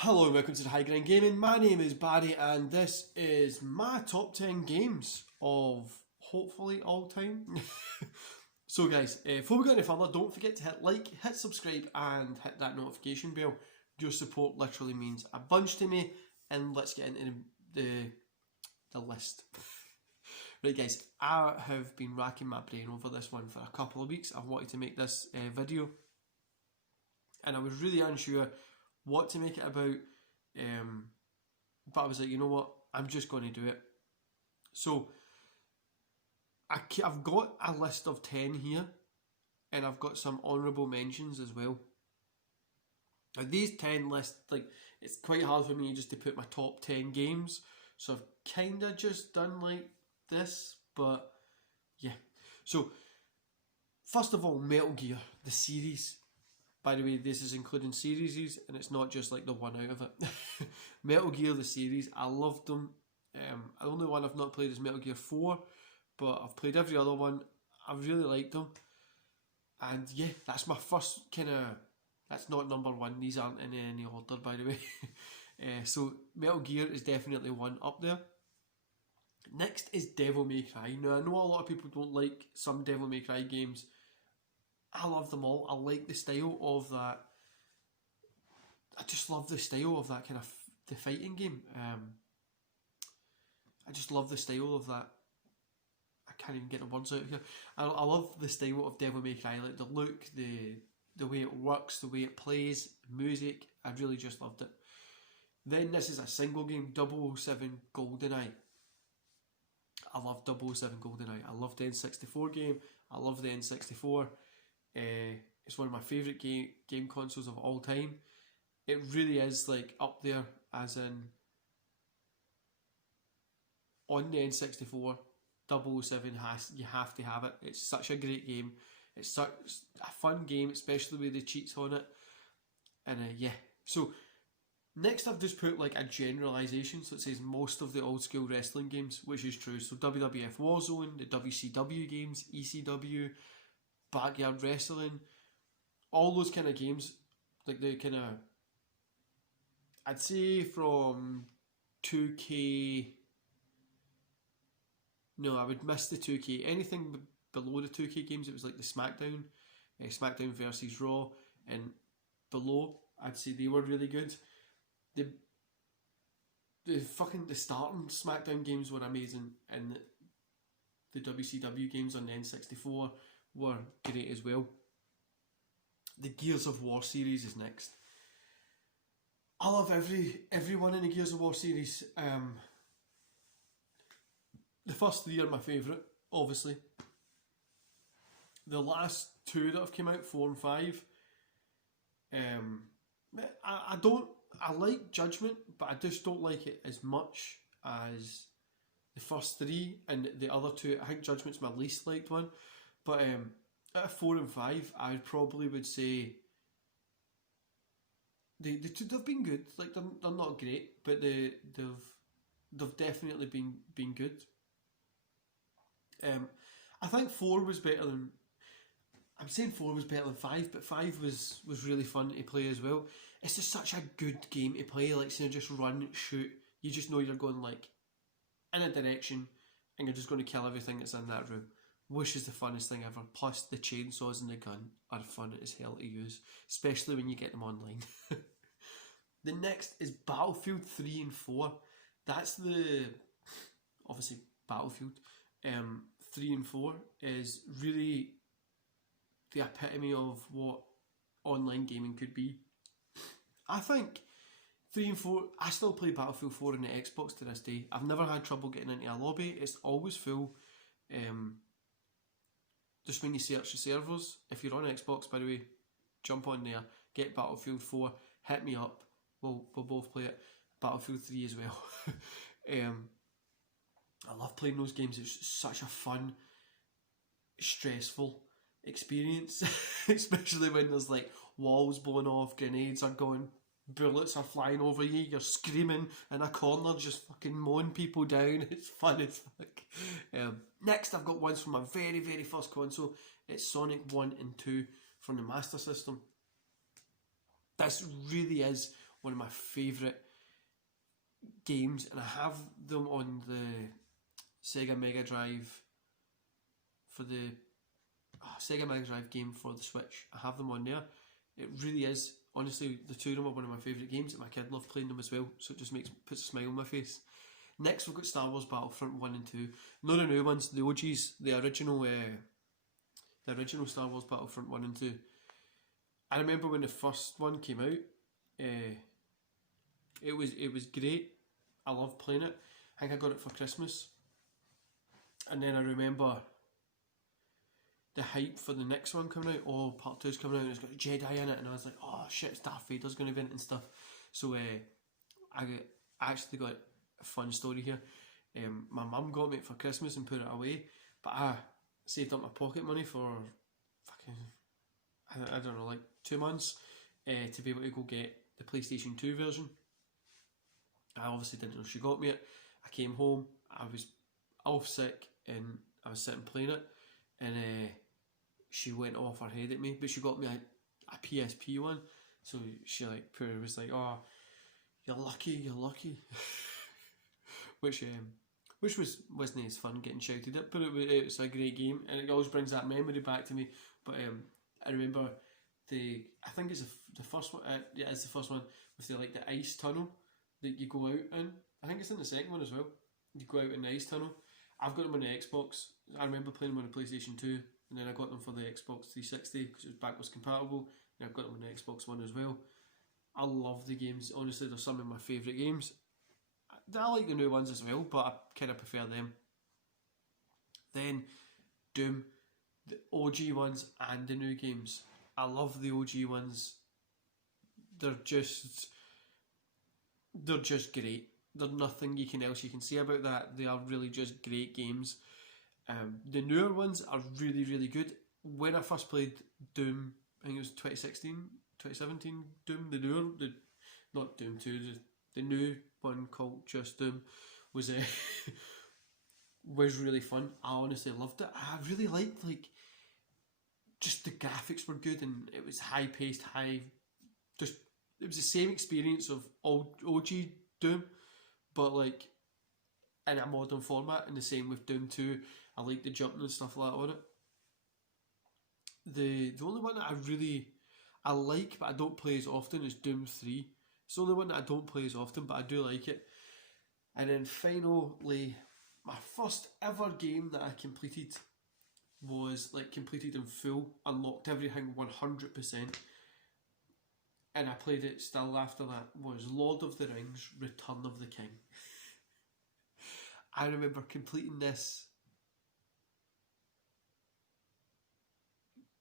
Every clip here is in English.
Hello and welcome to THG Gaming. My name is Barry and this is my top 10 games of hopefully all time. So guys, before we go any further, don't forget to hit like, hit subscribe and hit that notification bell. Your support literally means a bunch to me, and let's get into the list. Right guys, I have been racking my brain over this one for a couple of weeks. I've wanted to make this video and I was really unsure what to make it about, but I was like, you know what, I'm just going to do it. So I've got a list of 10 here, and I've got some honourable mentions as well. Now these 10 lists, like, it's quite hard for me just to put my top 10 games, so I've kind of just done like this, but yeah. So first of all, Metal Gear, the series. By the way, this is including series, and it's not just like the one out of it. Metal Gear, the series, I loved them. The only one I've not played is Metal Gear 4, but I've played every other one. I really liked them. And yeah, that's my first kind of... That's not number one. These aren't in any order, by the way. So Metal Gear is definitely one up there. Next is Devil May Cry. Now, I know a lot of people don't like some Devil May Cry games. I love them all. I like the style of that. I just love the style of that kind of the fighting game. I just love the style of that. I can't even get the words out here. I love the style of Devil May Cry, like the look, the way it works, the way it plays, music. I really just loved it. Then this is a single game, 007 GoldenEye. I love 007 GoldenEye. I love the N64 game. I love the N64. It's one of my favourite game consoles of all time. It really is like up there, as in on the N64, 007 you have to have it. It's such a great game. It's such a fun game, especially with the cheats on it. And yeah, so next I've just put like a generalisation, so it says most of the old school wrestling games, which is true. So WWF Warzone, the WCW games, ECW, Backyard Wrestling, all those kind of games, like the kind of, I'd say from 2K, no, I would miss the 2K, anything below the 2K games, it was like the SmackDown, SmackDown versus Raw, and below, I'd say they were really good. The starting SmackDown games were amazing, and the WCW games on the N64 were great as well. The Gears of War series is next. I love everyone in the Gears of War series. The first three are my favourite, obviously. The last two that have come out, 4 and 5, I like Judgment, but I just don't like it as much as the first three, and the other two. I think Judgment's my least liked one. But out of 4 and 5, I probably would say they've been good. Like they're not great, but they've definitely been good. I think 4 was better than. I'm saying 4 was better than 5, but 5 was really fun to play as well. It's just such a good game to play. Like, so just run, shoot. You just know you're going like in a direction, and you're just going to kill everything that's in that room. Which is the funnest thing ever. Plus the chainsaws and the gun are fun as hell to use, especially when you get them online. The next is Battlefield 3 and 4. That's the, obviously Battlefield. 3 and 4 is really the epitome of what online gaming could be. I think 3 and 4, I still play Battlefield 4 on the Xbox to this day. I've never had trouble getting into a lobby. It's always full. Just when you search the servers, if you're on Xbox, by the way, jump on there, get Battlefield 4, hit me up, we'll both play it. Battlefield 3 as well. I love playing those games. It's such a fun, stressful experience, especially when there's like walls blowing off, grenades are going, bullets are flying over you, you're screaming in a corner, just fucking mowing people down. It's fun as fuck. Next, I've got ones from my very first console. It's Sonic 1 and 2 from the Master System. This really is one of my favourite games, and I have them on the Sega Mega Drive for the Sega Mega Drive game for the Switch. I have them on there. It really is, honestly, the two of them are one of my favourite games, and my kid loved playing them as well, so it just puts a smile on my face. Next, we've got Star Wars Battlefront 1 and 2. Not the new ones, the OGs, the original Star Wars Battlefront 1 and 2. I remember when the first one came out, it was great. I loved playing it. I think I got it for Christmas. And then I remember the hype for the next one coming out. Oh, part 2's coming out and it's got a Jedi in it. And I was like, oh shit, Darth Vader's going to be in it and stuff. So I actually got a fun story here. My mum got me it for Christmas and put it away. But I saved up my pocket money for fucking, I don't know, like 2 months to be able to go get the PlayStation 2 version. I obviously didn't know she got me it. I came home, I was off sick, and I was sitting playing it, and she went off her head at me, but she got me a PSP one, so she was like, oh, you're lucky, which wasn't as fun getting shouted at, but it was a great game, and it always brings that memory back to me. But I remember I think it's the first one, yeah, it's the first one with the ice tunnel that you go out in. I think it's in the second one as well. You go out in the ice tunnel. I've got them on the Xbox. I remember playing them on the PlayStation 2, and then I got them for the Xbox 360 because it was backwards compatible, and I've got them on the Xbox One as well. I love the games. Honestly, they're some of my favourite games. I like the new ones as well, but I kind of prefer them. Then Doom, the OG ones and the new games. I love the OG ones. They're just great. There's nothing else you can say about that. They are really just great games. The newer ones are really, really good. When I first played Doom, I think it was 2017 Doom, not Doom 2, the new one called just Doom was was really fun. I honestly loved it. I really liked just the graphics were good, and it was high paced, it was the same experience of OG Doom, but in a modern format, and the same with Doom 2. I like the jumping and stuff like that on it. The only one that I like but I don't play as often is Doom 3. It's the only one that I don't play as often, but I do like it. And then finally, my first ever game that I completed was completed in full, unlocked everything 100%, and I played it still after that, was Lord of the Rings Return of the King. I remember completing this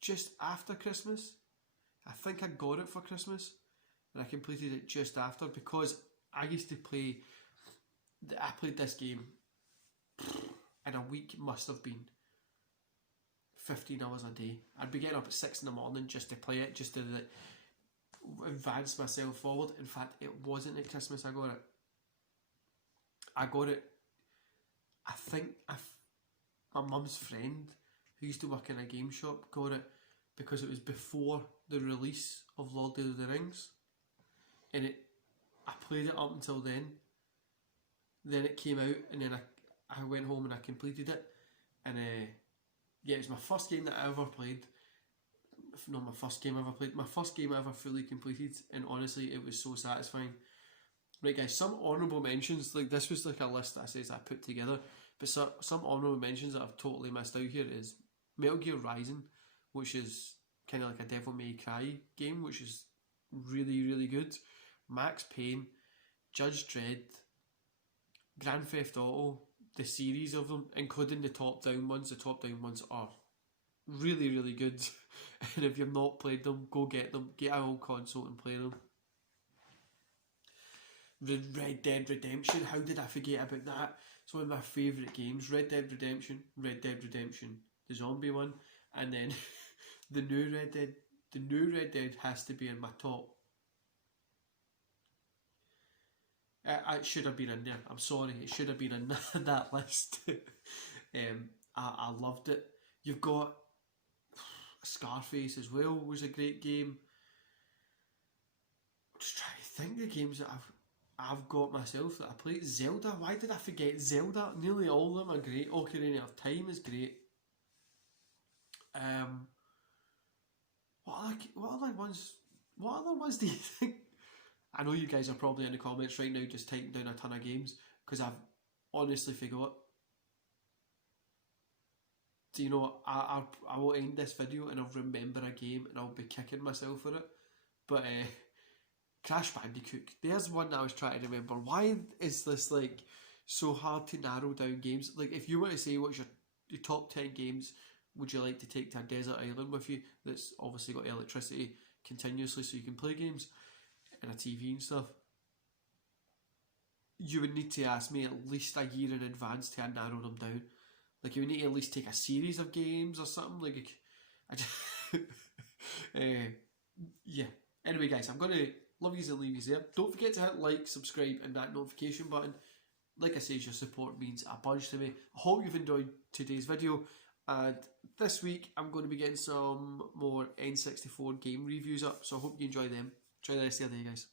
just after Christmas. I think I got it for Christmas, and I completed it just after, because I used to play, I played this game in a week, must have been 15 hours a day. I'd be getting up at 6 in the morning just to play it, just to advance myself forward. In fact, it wasn't at Christmas I got it. I think my mum's friend who used to work in a game shop got it because it was before the release of Lord of the Rings, and I played it up until then. Then it came out, and then I went home and I completed it, and yeah, it was my first game that I ever played. Not my first game I ever played, my first game I ever fully completed, and honestly it was so satisfying. Right guys, some honourable mentions, this was a list that I put together, but some honourable mentions that I've totally missed out here is Metal Gear Rising, which is kind of like a Devil May Cry game, which is really, really good. Max Payne, Judge Dredd, Grand Theft Auto, the series of them, including the top-down ones. The top-down ones are really, really good. And if you've not played them, go get them. Get an old console and play them. Red Dead Redemption, how did I forget about that? It's one of my favourite games. Red Dead Redemption, the zombie one, and then the new Red Dead. The new Red Dead has to be in my top. It should have been in there. I'm sorry, it should have been in that list. I loved it. You've got Scarface as well, was a great game. I'm just trying to think the games that I've got myself that I played, Zelda. Why did I forget Zelda? Nearly all of them are great. Ocarina of Time is great. What other ones? What other ones do you think? I know you guys are probably in the comments right now just typing down a ton of games because I've honestly forgot. Do you know what? I will end this video and I'll remember a game and I'll be kicking myself for it. But Crash Bandicoot. There's one that I was trying to remember. Why is this like so hard to narrow down games? Like if you were to say what's your top 10 games would you like to take to a desert island with you that's obviously got electricity continuously so you can play games and a TV and stuff, you would need to ask me at least a year in advance to narrow them down. Like you would need to at least take a series of games or something. Like I just yeah. Anyway, guys, I'm gonna love yous and leave yous there. Don't forget to hit like, subscribe, and that notification button. Like I said, your support means a bunch to me. I hope you've enjoyed today's video. And this week, I'm going to be getting some more N64 game reviews up. So I hope you enjoy them. Try the rest of the day, guys.